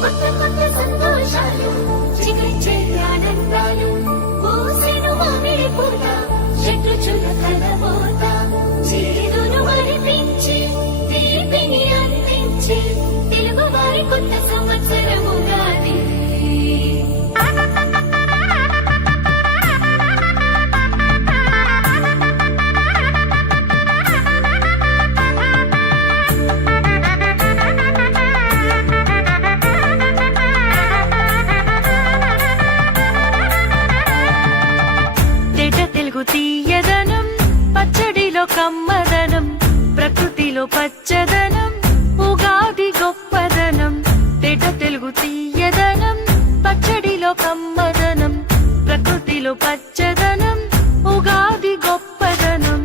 కొత్త కొత్త సంతోషాలు చిగురించే ఆనందాలు పూసెను మామిడి పూత చెట్టు చులకల పోత చేదును మరిపించి తీపిని అందించి తెలుగు వారి కొత్త సంవత్సరముగాది. తీయదనం పచ్చడిలో కమ్మదనం ప్రకృతిలో పచ్చదనం ఉగాది గొప్పదనం. తేట తెలుగు తీయదనం పచ్చడిలో కమ్మదనం ప్రకృతిలో పచ్చదనం ఉగాది గొప్పదనం.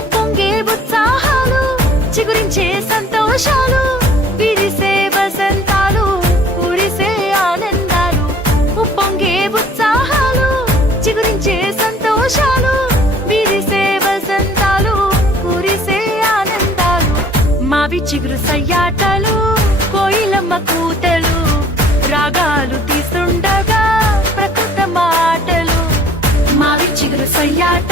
ఉప్పొంగే ఉత్సాహాలు చిగురించే సంతోషాలు విరిసే వసంతాలు కురిసే ఆనందాలు. ఉప్పొంగే ఉత్సాహాలు చిగురించే సంతోషాలు విరిసే వసంతాలు కురిసే ఆనందాలు. మావి చిగురు సయ్యాటలు కోయిలమ్మ కూతలు రాగాలు తీస్తుండగా ప్రకృత మాటలు. మావి చిగురు సయ్యాట